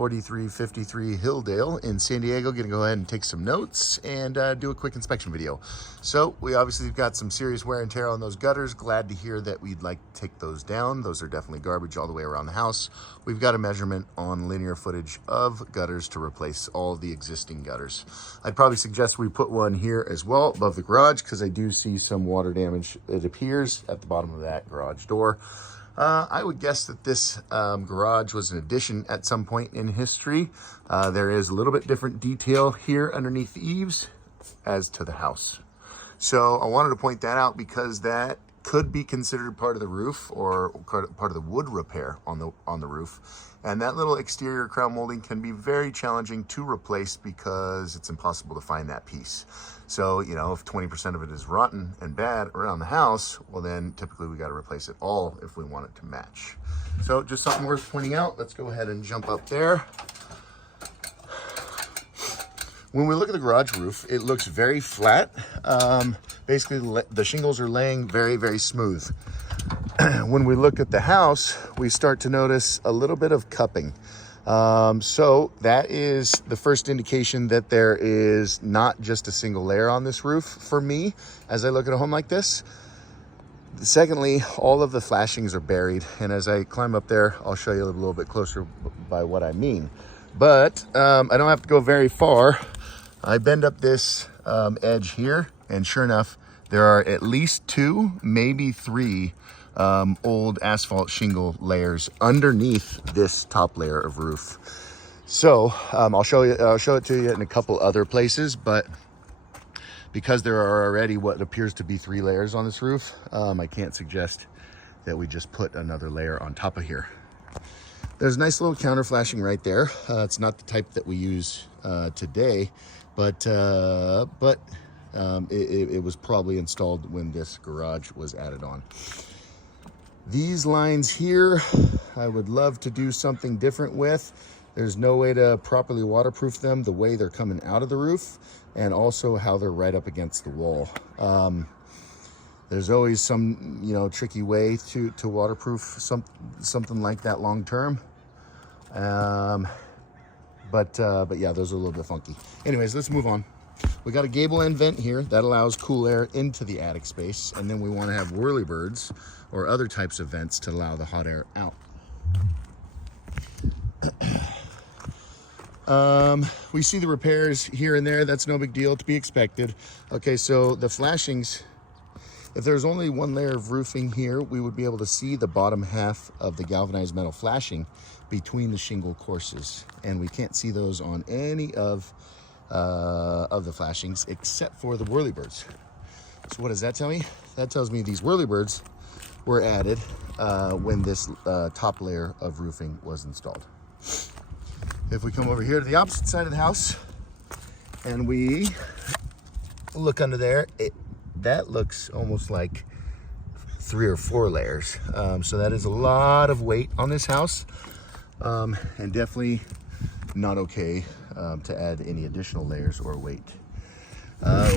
4353 Hilldale in San Diego. Gonna go ahead and take some notes and do a quick inspection video. So we obviously have got some serious wear and tear on those gutters. Glad to hear that we'd like to take those down. Those are definitely garbage all the way around the house. We've got a measurement on linear footage of gutters to replace all the existing gutters. I'd probably suggest we put one here as well above the garage because I do see some water damage, it appears, at the bottom of that garage door. I would guess that this garage was an addition at some point in history. There is a little bit different detail here underneath the eaves as to the house. So I wanted to point that out because that could be considered part of the roof or part of the wood repair on the roof. And that little exterior crown molding can be very challenging to replace because it's impossible to find that piece. So, you know, if 20% of it is rotten and bad around the house, well then typically we got to replace it all if we want it to match. So just something worth pointing out. Let's go ahead and jump up there. When we look at the garage roof, it looks very flat. Basically, the shingles are laying very, very smooth. When we look at the house, we start to notice a little bit of cupping. So that is the first indication that there is not just a single layer on this roof for me as I look at a home like this. Secondly, all of the flashings are buried. And as I climb up there, I'll show you a little bit closer by what I mean. But I don't have to go very far. I bend up this edge here, and sure enough, there are at least 2, maybe 3 old asphalt shingle layers underneath this top layer of roof. So I'll show it to you in a couple other places, but because there are already what appears to be 3 layers on this roof, I can't suggest that we just put another layer on top of here. There's a nice little counter flashing right there. It's not the type that we use today, but it was probably installed when this garage was added on. These lines here, I would love to do something different with. There's no way to properly waterproof them the way they're coming out of the roof, and also how they're right up against the wall. There's always some, you know, tricky way to waterproof something like that long term. But yeah, those are a little bit funky. Anyways, let's move on. We got a gable end vent here that allows cool air into the attic space, and then we want to have whirlybirds or other types of vents to allow the hot air out. We see the repairs here and there. That's no big deal, to be expected. Okay, so the flashings, if there's only 1 layer of roofing here, we would be able to see the bottom half of the galvanized metal flashing between the shingle courses, and we can't see those on any of the flashings except for the whirlybirds. So what does that tell me? That tells me these whirlybirds were added when this top layer of roofing was installed. If we come over here to the opposite side of the house and we look under there, that looks almost like 3 or 4 layers. So that is a lot of weight on this house, and definitely not okay to add any additional layers or weight.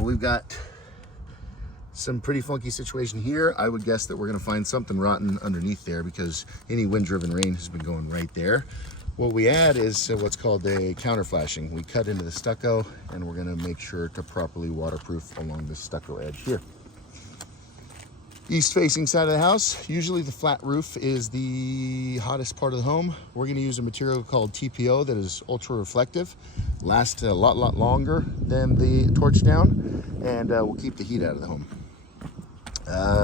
We've got some pretty funky situation here. I would guess that we're gonna find something rotten underneath there because any wind-driven rain has been going right there. What we add is what's called a counter flashing. We cut into the stucco, and we're gonna make sure to properly waterproof along the stucco edge here. East facing side of the house, usually the flat roof is the hottest part of the home. We're gonna use a material called TPO that is ultra reflective, lasts a lot longer than the torch down, and will keep the heat out of the home.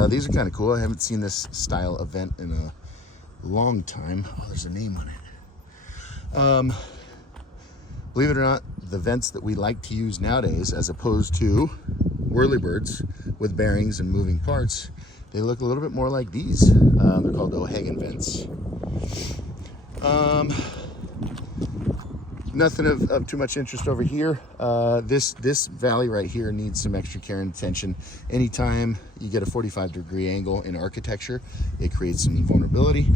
These are kind of cool. I haven't seen this style of vent in a long time. Oh, there's a name on it. Believe it or not, the vents that we like to use nowadays, as opposed to whirlybirds with bearings and moving parts, they look a little bit more like these. They're called O'Hagan vents. Nothing of too much interest over here. This valley right here needs some extra care and attention. Anytime you get a 45-degree angle in architecture, it creates some vulnerability.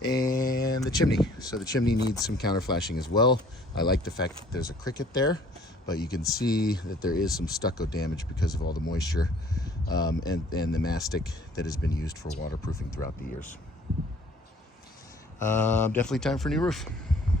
And the chimney. So the chimney needs some counter flashing as well. I like the fact that there's a cricket there, but you can see that there is some stucco damage because of all the moisture and the mastic that has been used for waterproofing throughout the years. Definitely time for a new roof.